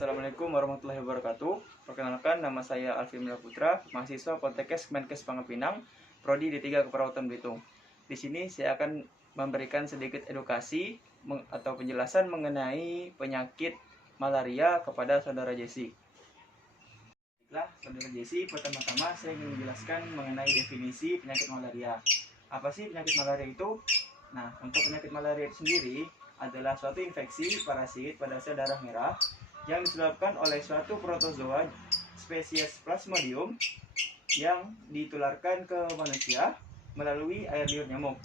Assalamualaikum warahmatullahi wabarakatuh. Perkenalkan, nama saya Alfi Putra, mahasiswa Poltekkes Kemenkes Pangepinang, Prodi D3 Keperawatan Belitung. Di sini saya akan memberikan sedikit edukasi atau penjelasan mengenai penyakit malaria kepada saudara Jesse. Baiklah, saudara Jesse, pertama-tama saya ingin menjelaskan mengenai definisi penyakit malaria. Apa sih penyakit malaria itu? Nah, untuk penyakit malaria itu sendiri adalah suatu infeksi parasit pada sel darah merah yang disebabkan oleh suatu protozoa spesies Plasmodium yang ditularkan ke manusia melalui air liur nyamuk.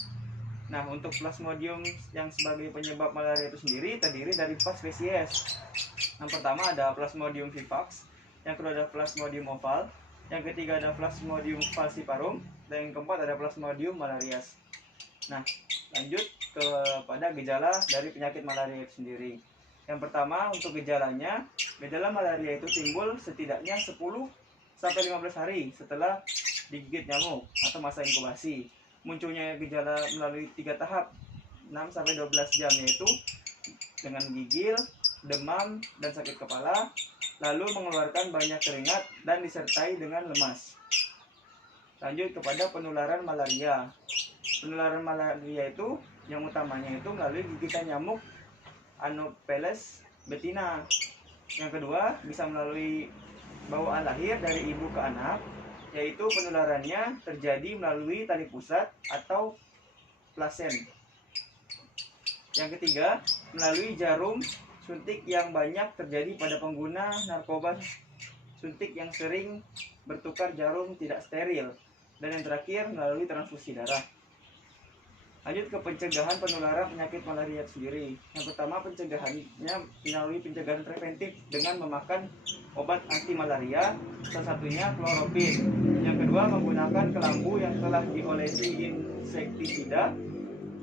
Nah, untuk Plasmodium yang sebagai penyebab malaria itu sendiri terdiri dari 4 spesies. Yang pertama ada Plasmodium vivax, yang kedua ada Plasmodium oval, yang ketiga ada Plasmodium falciparum, dan yang keempat ada Plasmodium malarias. Nah, lanjut kepada gejala dari penyakit malaria itu sendiri. Yang pertama, untuk gejalanya, gejala malaria itu timbul setidaknya 10-15 hari setelah digigit nyamuk atau masa inkubasi. Munculnya gejala melalui 3 tahap 6-12 jam, yaitu dengan gigil, demam, dan sakit kepala, lalu mengeluarkan banyak keringat dan disertai dengan lemas. Lanjut kepada penularan malaria. Penularan malaria itu yang utamanya itu melalui gigitan nyamuk Anopheles betina. Yang kedua bisa melalui bawaan lahir dari ibu ke anak, yaitu penularannya terjadi melalui tali pusat atau plasen. Yang ketiga melalui jarum suntik yang banyak terjadi pada pengguna narkoba suntik yang sering bertukar jarum tidak steril. Dan yang terakhir melalui transfusi darah. Lanjut ke pencegahan penularan penyakit malaria sendiri. Yang pertama, pencegahannya melalui pencegahan preventif dengan memakan obat anti malaria, salah satunya kloropin. Yang kedua, menggunakan kelambu yang telah diolesi insektisida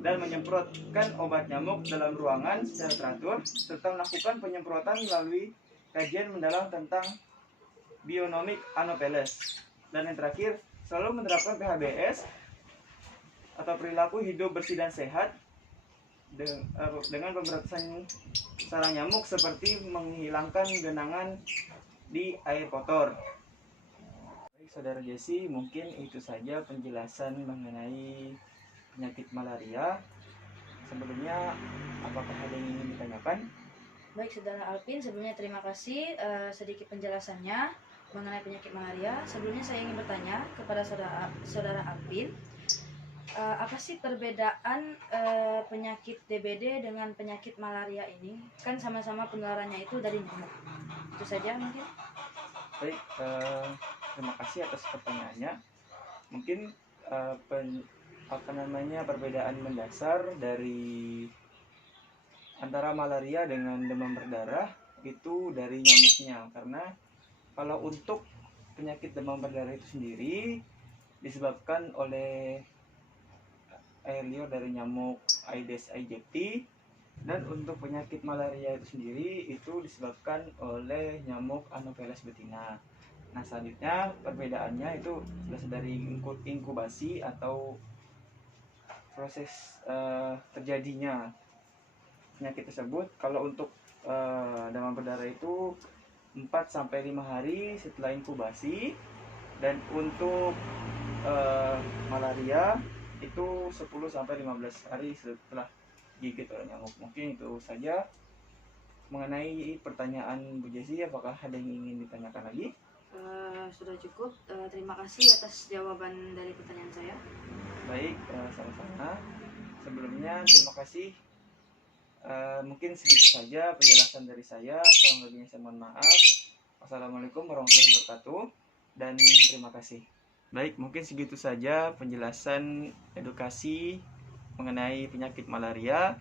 dan menyemprotkan obat nyamuk dalam ruangan secara teratur, serta melakukan penyemprotan melalui kajian mendalam tentang bionomik Anopheles. Dan yang terakhir, selalu menerapkan PHBS atau perilaku hidup bersih dan sehat dengan pemberantasan sarang nyamuk seperti menghilangkan genangan di air kotor. Baik, saudara Jesse, mungkin itu saja penjelasan mengenai penyakit malaria. Sebelumnya, apakah ada yang ingin ditanyakan? Baik, saudara Alvin, sebelumnya terima kasih sedikit penjelasannya mengenai penyakit malaria. Sebelumnya saya ingin bertanya kepada saudara Alvin, apa sih perbedaan penyakit DBD dengan penyakit malaria ini? Kan sama-sama penularannya itu dari nyamuk. Itu saja mungkin. Baik, terima kasih atas pertanyaannya. Mungkin perbedaan mendasar dari antara malaria dengan demam berdarah itu dari nyamuknya. Karena kalau untuk penyakit demam berdarah itu sendiri disebabkan oleh air liur dari nyamuk Aedes aegypti, dan untuk penyakit malaria itu sendiri itu disebabkan oleh nyamuk Anopheles betina. Nah, selanjutnya perbedaannya itu jelas dari inkubasi atau proses terjadinya penyakit tersebut. Kalau untuk demam berdarah itu 4-5 hari setelah inkubasi, dan untuk malaria itu 10-15 hari setelah gigit oleh nyamuk. Mungkin itu saja mengenai pertanyaan Bu Jesse. Apakah ada yang ingin ditanyakan lagi? Sudah cukup. Terima kasih atas jawaban dari pertanyaan saya. Baik, sama-sama. Sebelumnya terima kasih. Mungkin segitu saja penjelasan dari saya. Kurang lebihnya saya mohon maaf. Wassalamualaikum warahmatullahi wabarakatuh, dan terima kasih. Baik, mungkin segitu saja penjelasan edukasi mengenai penyakit malaria.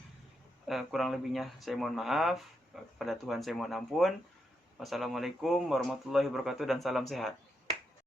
Kurang lebihnya saya mohon maaf. Kepada Tuhan saya mohon ampun. Wassalamualaikum warahmatullahi wabarakatuh, dan salam sehat.